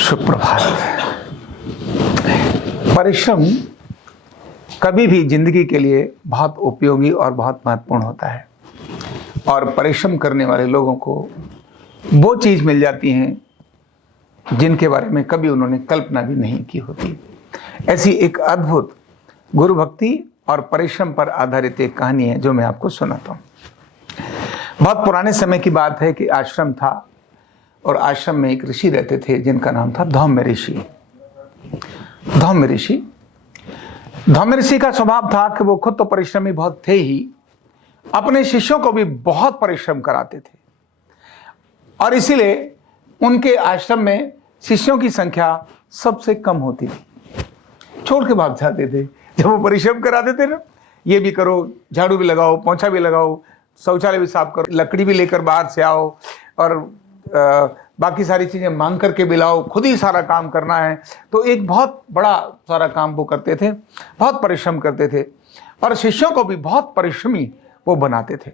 सुप्रभात। परिश्रम कभी भी जिंदगी के लिए बहुत उपयोगी और बहुत महत्वपूर्ण होता है, और परिश्रम करने वाले लोगों को वो चीज़ मिल जाती हैं जिनके बारे में कभी उन्होंने कल्पना भी नहीं की होती। ऐसी एक अद्भुत गुरु भक्ति और परिश्रम पर आधारित एक कहानी है जो मैं आपको सुनाता हूँ। बहुत पुराने समय की बात है कि आश्रम था, और आश्रम में एक ऋषि रहते थे जिनका नाम था धौम्य ऋषि। धौम्य ऋषि का स्वभाव था कि वो खुद तो परिश्रमी बहुत थे ही, अपने शिष्यों को भी बहुत परिश्रम कराते थे, और इसीलिए उनके आश्रम में शिष्यों की संख्या सबसे कम होती थी। छोड़ के भाग जाते थे जब वो परिश्रम कराते थे ना। ये भी करो, झाड़ू भी लगाओ, पोंछा भी लगाओ, शौचालय भी साफ करो, लकड़ी भी लेकर बाहर से आओ, और बाकी सारी चीजें मांग करके भी लाओ, खुद ही सारा काम करना है। तो एक बहुत बड़ा सारा काम वो करते थे, बहुत परिश्रम करते थे, और शिष्यों को भी बहुत परिश्रमी वो बनाते थे।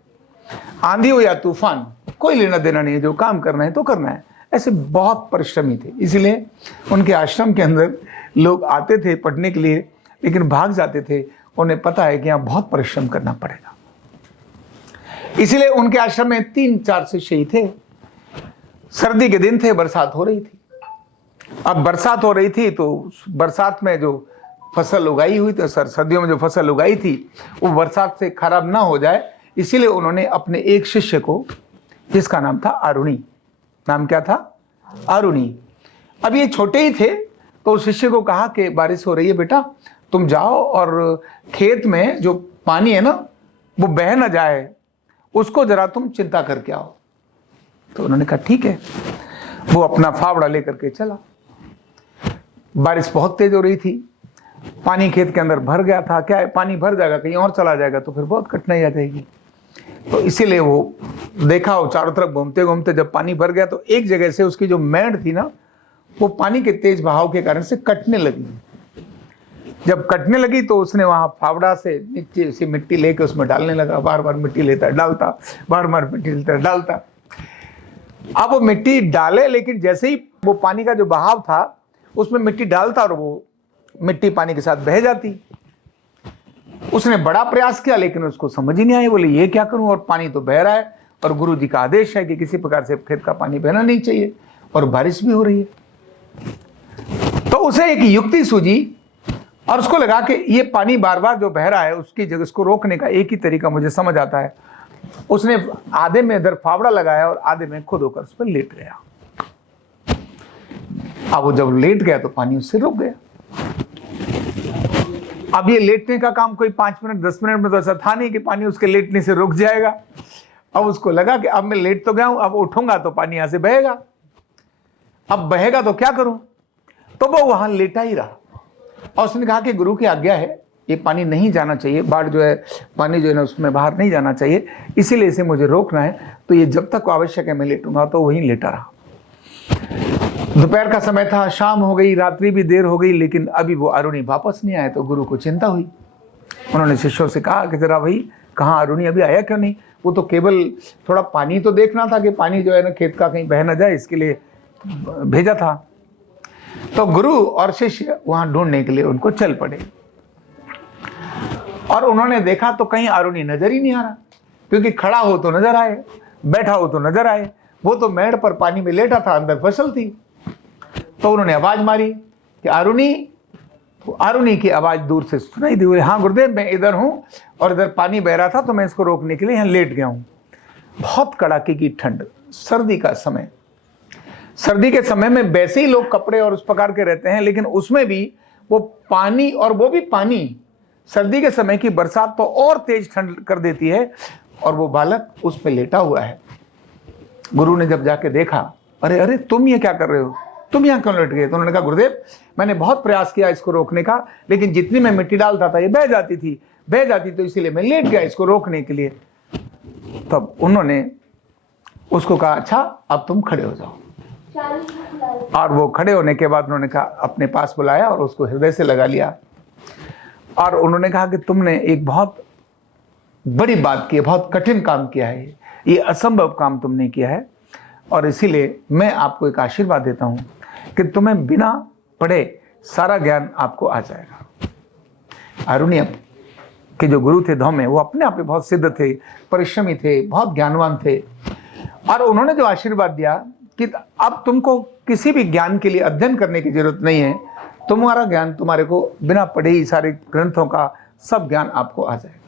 आंधी हो या तूफान, कोई लेना देना नहीं है, जो काम करना है तो करना है। ऐसे बहुत परिश्रमी थे, इसलिए उनके आश्रम के अंदर लोग आते थे पढ़ने के लिए, लेकिन भाग जाते थे। उन्हें पता है कि यहाँ बहुत परिश्रम करना पड़ेगा, इसलिए उनके आश्रम में 3-4 शिष्य ही थे। सर्दी के दिन थे, बरसात हो रही थी। अब बरसात हो रही थी तो बरसात में जो फसल उगाई हुई थी, सर्दियों में जो फसल उगाई थी, वो बरसात से खराब ना हो जाए, इसीलिए उन्होंने अपने एक शिष्य को, जिसका नाम था आरुणि, नाम क्या था? आरुणि। अब ये छोटे ही थे, तो उस शिष्य को कहा कि बारिश हो रही है बेटा, तुम जाओ और खेत में जो पानी है ना वो बह ना जाए, उसको जरा तुम चिंता करके आओ। तो उन्होंने कहा ठीक है। वो अपना फावड़ा लेकर के चला। बारिश बहुत तेज हो रही थी, पानी खेत के अंदर भर गया था। क्या है, पानी भर जाएगा, कहीं और चला जाएगा तो फिर बहुत कठिनाई आ जाएगी। तो इसीलिए वो देखा, वो चारों तरफ घूमते घूमते जब पानी भर गया तो एक जगह से उसकी जो मेड़ थी ना, वो पानी के तेज बहाव के कारण से कटने लगी। जब कटने लगी तो उसने वहां फावड़ा से नीचे से मिट्टी लेके उसमें डालने लगा। बार बार मिट्टी लेता डालता, बार बार मिट्टी लेता डालता। अब वो मिट्टी डाले, लेकिन जैसे ही वो पानी का जो बहाव था उसमें मिट्टी डालता और वो मिट्टी पानी के साथ बह जाती। उसने बड़ा प्रयास किया, लेकिन उसको समझ ही नहीं आई। बोले ये क्या करूं, और पानी तो बह रहा है, और गुरु जी का आदेश है कि किसी प्रकार से खेत का पानी बहना नहीं चाहिए, और बारिश भी हो रही है। तो उसे एक युक्ति सूझी, और उसको लगा कि ये पानी बार बार जो बह रहा है उसकी जगह इसको रोकने का एक ही तरीका मुझे समझ आता है। उसने आधे में इधर फावड़ा लगाया और आधे में खुद होकर उस पर लेट गया। अब वो जब लेट गया तो पानी उससे रुक गया। अब ये लेटने का काम कोई 5 मिनट 10 मिनट में तो ऐसा था नहीं कि पानी उसके लेटने से रुक जाएगा। अब उसको लगा कि अब मैं लेट तो गया हूं, अब उठूंगा तो पानी यहां से बहेगा। अब बहेगा तो क्या करूं? तो वो वहां लेटा ही रहा, और उसने कहा कि गुरु की आज्ञा है, ये पानी नहीं जाना चाहिए, बाढ़ जो है, पानी जो है ना उसमें बाहर नहीं जाना चाहिए, इसीलिए इसे मुझे रोकना है। तो ये जब तक आवश्यक है मैं लेटूंगा। तो वहीं लेटा रहा। दोपहर का समय था, शाम हो गई, रात्रि भी देर हो गई, लेकिन अभी वो आरुणि वापस नहीं आया। तो गुरु को चिंता हुई। उन्होंने शिष्यों से कहा कि जरा भाई, कहाँ आरुणि अभी आया क्यों नहीं? वो तो केवल थोड़ा पानी तो देखना था कि पानी जो है ना खेत का कहीं बह ना जाए, इसके लिए भेजा था। तो गुरु और शिष्य वहां ढूंढने के लिए उनको चल पड़े, और उन्होंने देखा तो कहीं आरुणि नजर ही नहीं आ रहा, क्योंकि खड़ा हो तो नजर आए, बैठा हो तो नजर आए, वो तो मेड़ पर पानी में लेटा था, अंदर फसल थी। तो उन्होंने आवाज मारी कि आरुणि। तो आरुणि की आवाज दूर से सुनाई दी। हुई, हाँ गुरुदेव, मैं इधर हूं, और इधर पानी बह रहा था तो मैं इसको रोकने के लिए यहाँ लेट गया हूं। बहुत कड़ाके की ठंड, सर्दी का समय। सर्दी के समय में वैसे ही लोग कपड़े और उस प्रकार के रहते हैं, लेकिन उसमें भी वो पानी, और वो भी पानी सर्दी के समय की बरसात तो और तेज ठंड कर देती है, और वो बालक उस पे लेटा हुआ है। गुरु ने जब जाके देखा, अरे अरे तुम ये क्या कर रहे हो, तुम यहाँ क्यों लेट गए? तो उन्होंने कहा गुरुदेव, मैंने बहुत प्रयास किया इसको रोकने का, लेकिन जितनी मैं मिट्टी डालता था ये बह जाती, तो इसीलिए मैं लेट गया इसको रोकने के लिए। तब उन्होंने उसको कहा, अच्छा अब तुम खड़े हो जाओ। और वो खड़े होने के बाद उन्होंने कहा, अपने पास बुलाया और उसको हृदय से लगा लिया, और उन्होंने कहा कि तुमने एक बहुत बड़ी बात की है, बहुत कठिन काम किया है, ये असंभव काम तुमने किया है, और इसीलिए मैं आपको एक आशीर्वाद देता हूं कि तुम्हें बिना पढ़े सारा ज्ञान आपको आ जाएगा। अरुणियम के जो गुरु थे धौम्य, वो अपने आप में बहुत सिद्ध थे, परिश्रमी थे, बहुत ज्ञानवान थे, और उन्होंने जो आशीर्वाद दिया कि अब तुमको किसी भी ज्ञान के लिए अध्ययन करने की जरूरत नहीं है, तुम्हारा ज्ञान तुम्हारे को बिना पढ़े ही सारे ग्रंथों का सब ज्ञान आपको आ जाएगा।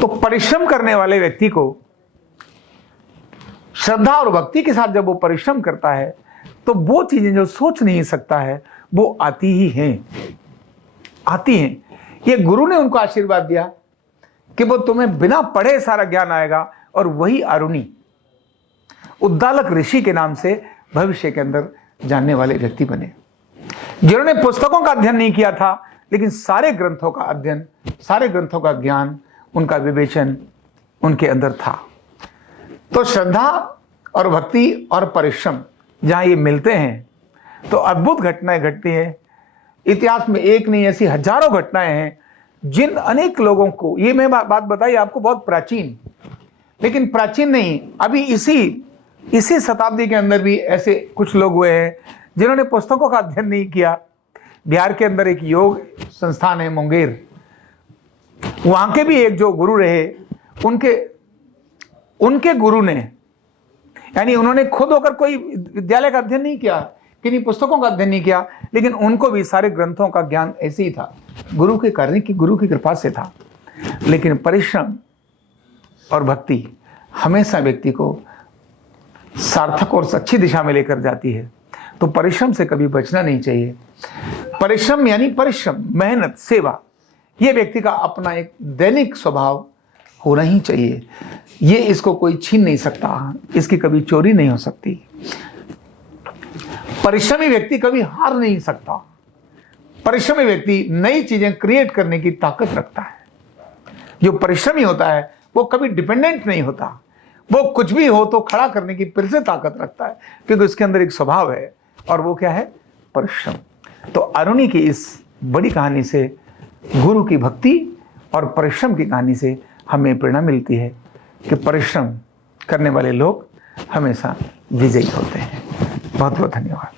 तो परिश्रम करने वाले व्यक्ति को श्रद्धा और भक्ति के साथ जब वो परिश्रम करता है तो वो चीजें जो सोच नहीं सकता है वो आती ही हैं, आती हैं। ये गुरु ने उनको आशीर्वाद दिया कि वो तुम्हें बिना पढ़े सारा ज्ञान आएगा, और वही अरुणी उद्दालक ऋषि के नाम से भविष्य के अंदर जानने वाले व्यक्ति बने, जिन्होंने पुस्तकों का अध्ययन नहीं किया था लेकिन सारे ग्रंथों का अध्ययन, सारे ग्रंथों का ज्ञान, उनका विवेचन उनके अंदर था। तो श्रद्धा और भक्ति और परिश्रम जहां ये मिलते हैं तो अद्भुत घटनाएं घटती हैं। इतिहास में एक नहीं, ऐसी हजारों घटनाएं हैं जिन अनेक लोगों को, ये मैं बात बताई आपको बहुत प्राचीन, लेकिन प्राचीन नहीं, अभी इसी शताब्दी के अंदर भी ऐसे कुछ लोग हुए हैं जिन्होंने पुस्तकों का अध्ययन नहीं किया। बिहार के अंदर एक योग संस्थान है मुंगेर, वहां के भी एक जो गुरु रहे, उनके गुरु ने, यानी उन्होंने खुद होकर कोई विद्यालय का अध्ययन नहीं किया, किन्हीं पुस्तकों का अध्ययन नहीं किया, लेकिन उनको भी सारे ग्रंथों का ज्ञान ऐसे ही था, गुरु के करने की, गुरु की कृपा से था। लेकिन परिश्रम और भक्ति हमेशा व्यक्ति को सार्थक और अच्छी दिशा में लेकर जाती है। तो परिश्रम से कभी बचना नहीं चाहिए। परिश्रम यानी परिश्रम, मेहनत, सेवा, यह व्यक्ति का अपना एक दैनिक स्वभाव होना ही चाहिए। ये इसको कोई छीन नहीं सकता, इसकी कभी चोरी नहीं हो सकती। परिश्रमी व्यक्ति कभी हार नहीं सकता। परिश्रमी व्यक्ति नई चीजें क्रिएट करने की ताकत रखता है। जो परिश्रमी होता है वो कभी डिपेंडेंट नहीं होता, वो कुछ भी हो तो खड़ा करने की फिर से ताकत रखता है, क्योंकि उसके अंदर एक स्वभाव है, और वो क्या है? परिश्रम। तो अरुणी की इस बड़ी कहानी से, गुरु की भक्ति और परिश्रम की कहानी से हमें प्रेरणा मिलती है कि परिश्रम करने वाले लोग हमेशा विजयी होते हैं। बहुत बहुत धन्यवाद।